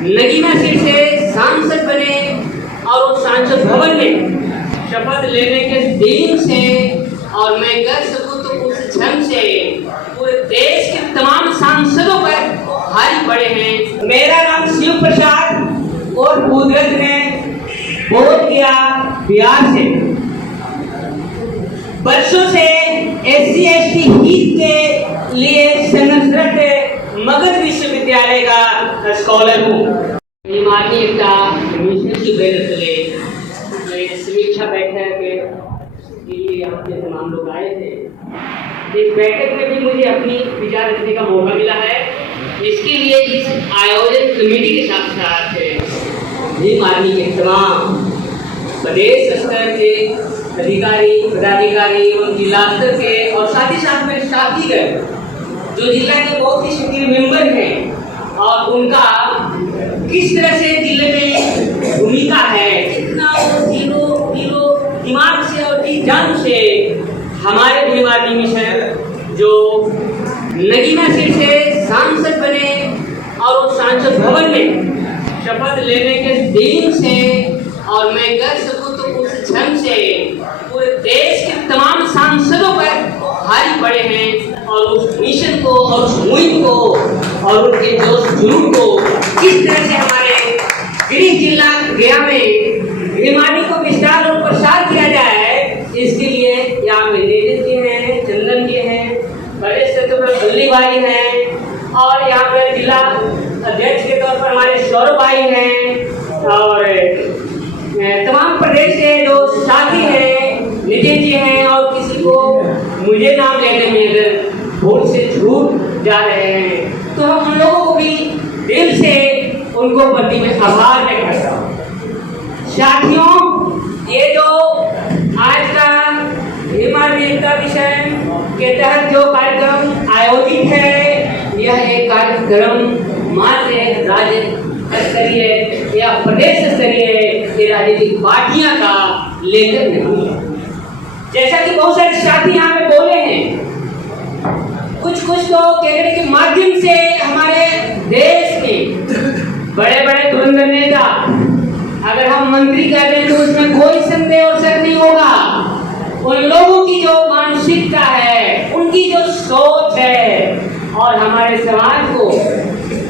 Nagina seat से सांसद बने और उस सांसद भवन में शपथ लेने के दिन से और मैं कह सकूं तो उस क्षण से पूरे देश के तमाम सांसदों पर भारी पड़े हैं। मेरा नाम शिव प्रसाद और कुदरत ने बोध किया बिहार से। वर्षों से SC ST हित के लिए संघर्षरत मगध विश्वविद्यालय का स्कॉलर हूँ। माननीय एकता मिशन की बैनर तले समीक्षा बैठक के लिए यहाँ पे तमाम लोग आए थे। इस बैठक में भी मुझे अपनी विचार रखने का मौका मिला है। इसके लिए इस आयोजन कमेटी के साथ साथ भी माननीय के तमाम प्रदेश स्तर के अधिकारी पदाधिकारी एवं जिला स्तर के और साथ ही साथ में साथीगण जो जिला के बहुत ही सक्रिय मेंबर हैं और उनका किस तरह से जिले में भूमिका है, कितना दिलो दिमाग से और जी जान से हमारे बीमारी मिशन जो नगीना सीट से सांसद बने और उस सांसद भवन में शपथ लेने के दिन से और मैं कह सकूं तो उस क्षण से पूरे देश के तमाम सांसदों पर भारी पड़े हैं और उस मिशन को और उस मुहिम को और उनके जोश जुनून को किस तरह से हमारे गृह जिला गया में बीमारी को विस्तार और प्रसार किया जाए, इसके लिए यहाँ में नीरज जी हैं, चंदन जी हैं, बड़े स्तर पर बल्ली भाई हैं और यहाँ पर जिला अध्यक्ष के तौर पर हमारे सौरभ भाई हैं और तमाम प्रदेश के जो साथी हैं, नितिन जी हैं और किसी को मुझे नाम लेने में अगर भूल से छूट जा रहे हैं तो हम उन लोगों को भी दिल से उनको प्रति में आभार व्यक्त करता हूँ। साथियों, ये जो आज का बीमारी एकता मिशन के तहत जो कार्यक्रम आयोजित है, यह एक कार्यक्रम मात्र एक राज्य स्तरीय या प्रदेश स्तरीय राजनीतिक पार्टियां का लेकर नहीं है। जैसा कि बहुत सारे साथी यहाँ पे बोले हैं, कुछ तो कैबिनेट के माध्यम से हमारे देश के बड़े बड़े धुरंधर नेता अगर हम मंत्री कर दें तो उसमें कोई संदेह और शक नहीं होगा। उन लोगों की जो मानसिकता है, उनकी जो सोच है और हमारे समाज को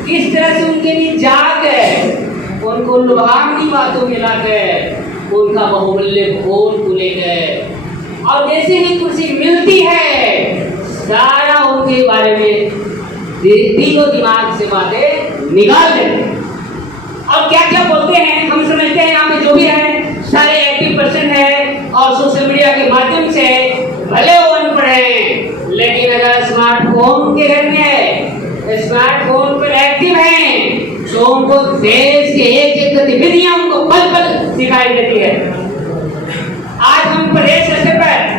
किस तरह से उनके लिए जाकर उनको लुभावनी बातों में लाकर उनका बहुमूल्य वोट को लेकर और जैसे ही कुर्सी मिलती है सारा उनके बारे में दिलो दिमाग से बातें निकाल देते हैं और क्या क्या बोलते हैं। हम समझते हैं यहाँ में जो भी है सारे एक्टिव पर्सन है और सोशल मीडिया के माध्यम से भले वो अनपढ़ हैं, लेकिन अगर स्मार्टफोन के घर में है, स्मार्टफोन पर एक्टिव हैं तो उनको देश के एक गतिविधियां उनको पल पल दिखाई देती है। आज हम प्रदेश स्तर पर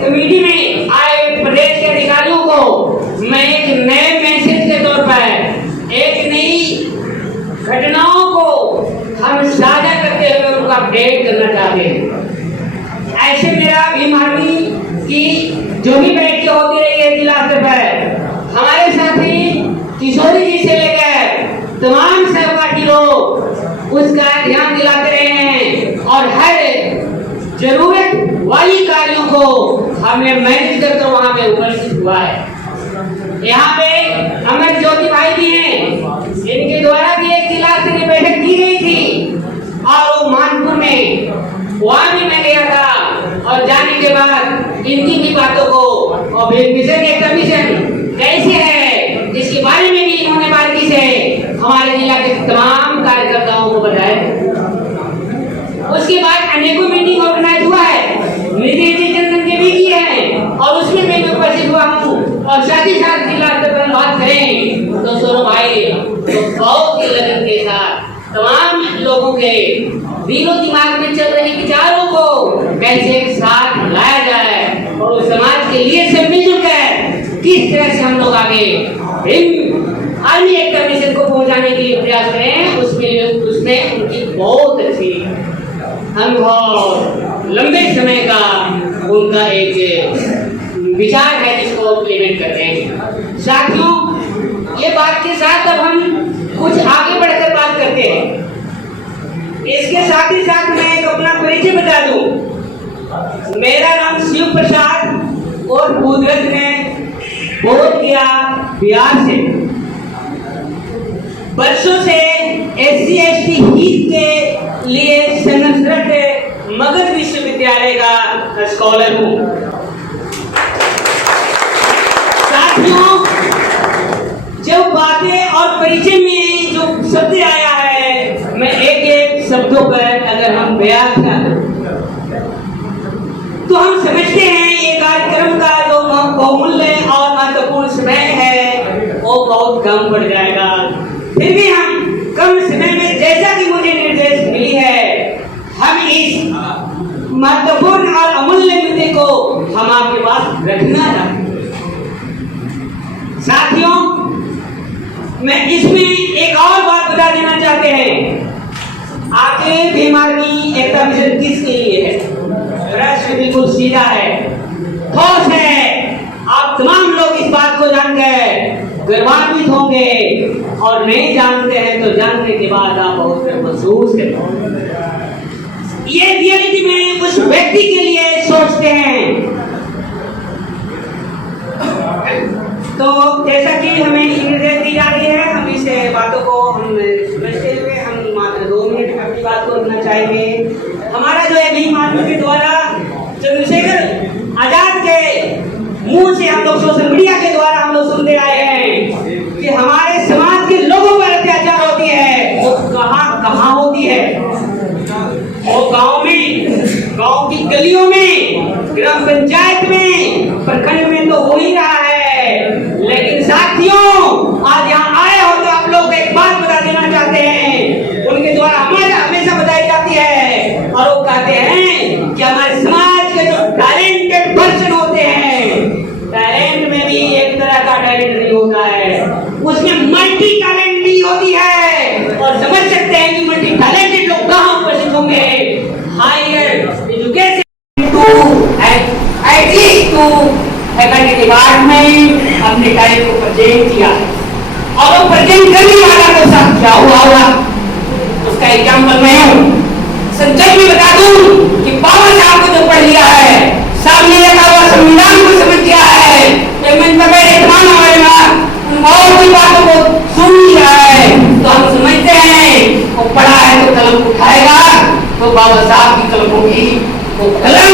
कमेटी में आए प्रदेश के अधिकारियों को मैं एक नए मैसेज के तौर पर एक नई घटनाओं को हम साझा करते हुए उनको अपडेट करना चाहते हैं। ऐसे मेरा बीमारी की जो भी बैठकें होती रही है जिला स्तर पर, हमारे साथी किशोरी जी से लेकर तमाम सहपाठी लोग उसका ध्यान दिलाते रहे हैं और हर जरूरत वाली कार्यों को हमने मैनेज करके वहाँ पे उपस्थित हुआ है। यहाँ पे अमर ज्योति भाई भी हैं, इनके द्वारा भी एक जिला स्तरीय बैठक की गई थी और वो मानपुर में वहाँ भी मैं गया था और जाने के बाद इनकी भी बातों को और मिशन के कमीशन कैसे है इसके बारे में भी इन्होंने बारीकी से हमारे जिला के तमाम कार्यकर्ताओं को बताया। उसके बाद अनेकों मीटिंग ऑर्गेनाइज हुआ है, नितिन जी चंदन के भी किए हैं और उसमें मैं उपस्थित हुआ हूँ और साथ ही साथ जिला स्तर पर बात करें तो सौरभ भाई तो बहुत ही लगन के साथ तमाम लोगों के दिलो दिमाग में चल रहे विचारों को कैसे एक साथ लाया जाए और उस समाज के लिए से मिलजुल कर किस तरह से हम लोग आगे आर्मी एकता मिशन को पहुंचाने के लिए प्रयास करें, उसमें उनकी बहुत अच्छी अनुभव लंबे समय का उनका एक विचार है जिसको इम्प्लीमेंट करते हैं। साथियों, ये बात के साथ अब हम कुछ आगे बढ़कर बात करते हैं। इसके साथ ही साथ मैं एक अपना परिचय बता दूं। मेरा नाम शिव प्रसाद और कुदरत ने बोध किया बिहार से। वर्षों से SC ST हित के लिए संघर्षरत मगध विश्वविद्यालय का स्कॉलर हूं। साथियों, जब बातें और परिचय में जो शब्द आया है, मैं एक एक शब्दों पर अगर हम बयान करें तो हम समझते हैं ये कार्यक्रम का जो बहुमूल्य और महत्वपूर्ण समय है वो बहुत कम पड़ जाएगा। फिर भी हम कम समय में, जैसा कि मुझे निर्देश मिली है, हम इस महत्वपूर्ण और अमूल्य मुद्दे को हम आपके पास रखना चाहते हैं। साथियों, मैं इसमें एक और बात बता देना चाहते हैं। आखिर भीम आर्मी एकता मिशन किसके लिए है? प्रश्न बिल्कुल सीधा है, ठोस है। आप तमाम लोग इस बात को जानकर गर्वान्वित होंगे और नहीं जानते हैं तो जानने के बाद आप बहुत महसूस करेंगे। ये रियलिटी में उस व्यक्ति के लिए सोचते हैं। तो जैसा कि हमें निर्देश दी जा रही है, हम इस बातों को हम समझते हुए हम मात्र 2 मिनट अपनी बात को रखना चाहेंगे। हमारा जो है भीम आर्मी के द्वारा चंद्रशेखर आजाद के मुंह से हम लोग सोशल मीडिया के द्वारा हम लोग सुनते आए हैं कि हमारे समाज के लोगों पर अत्याचार होती है। वो कहाँ होती है? वो गांव में, गांव की गलियों में, ग्राम पंचायत में, प्रखंड में तो हो ही रहा है। लेकिन साथियों, आज यहाँ आए हो तो आप लोग एक बात बता देना चाहते हैं। उनके द्वारा हमारे हमेशा बताई जाती है और वो कहते हैं कि हमारे समाज के जो टैलेंटेड पर्सन होते हैं, टैलेंट में भी एक तरह का टैलेंट नहीं होता है, उसमें मल्टी टैलेंट होती है। और समझ सकते हैं कि मल्टी टैलेंटेड लोग कहाँ उपस्थित होंगे? हायर एजुकेशन फैकल्टी डिपार्टमेंट अपने टैलेंट को प्रेजेंट किया और वो प्रेजेंट करने वाला को साथ क्या हुआ होगा, उसका एग्जाम्पल मैं हूँ। संक्षेप में बता दूं कि बाबा साहब को जो पढ़ लिया है, सामने रखा हुआ संविधान को समझ गया है, बहुत सी बातों को सुन लिया है, तो हम समझते हैं वो पढ़ा है तो कलम उठाएगा तो बाबा साहब की कलम होगी। वो कलम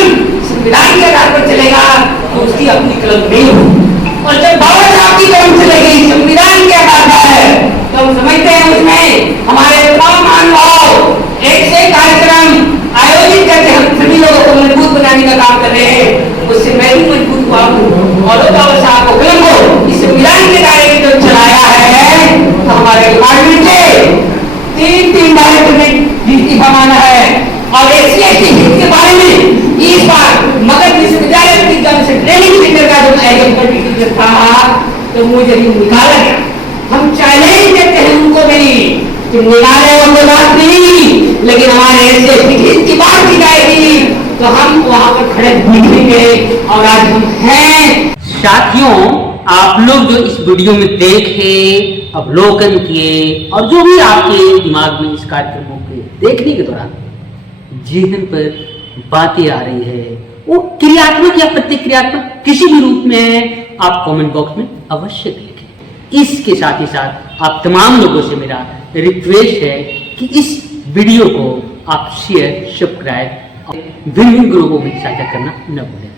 संविधान के आधार पर चलेगा तो उसकी अपनी कलम नहीं होगी। और जब बाबा साहब की कलम चलेगी संविधान के आधार पर, तो हम समझते हैं उसमें हमारे तमाम महानुभाव एक से कार्यक्रम आयोजित करके हम सभी लोगों को मजबूत बनाने का काम कर रहे हैं। उससे मैं भी मजबूत हुआ हूँ और बाबा साहब को कलम को इस संविधान के दायरे में जो चलाया है, तो हमारे डिपार्टमेंट से 3 बार इस्तीफा मांगा है। और SC ST हित के बारे में इस बार मगध विश्वविद्यालय से ट्रेनिंग सेंटर का जो टीचर था तो मुझे निकाला गया। हम चैलेंज देते हैं उनको भी कि निकाले वो बात नहीं, लेकिन हमारे SC ST हित की बात की जाएगी तो हम वहां पर खड़े दिखेंगे और आज हम हैं। साथियों, आप लोग जो इस वीडियो में देखे, अवलोकन किए और जो भी आपके दिमाग में इस कार्यक्रमों के देखने के दौरान जीवन पर बातें आ रही है, वो क्रियात्मक या प्रतिक्रियात्मक किसी भी रूप में है, आप कमेंट बॉक्स में अवश्य लिखें। इसके साथ ही साथ आप तमाम लोगों से मेरा रिक्वेस्ट है कि इस वीडियो को आप शेयर, सब्सक्राइब, भिन्न ग्रुपों में साझा करना न भूलें।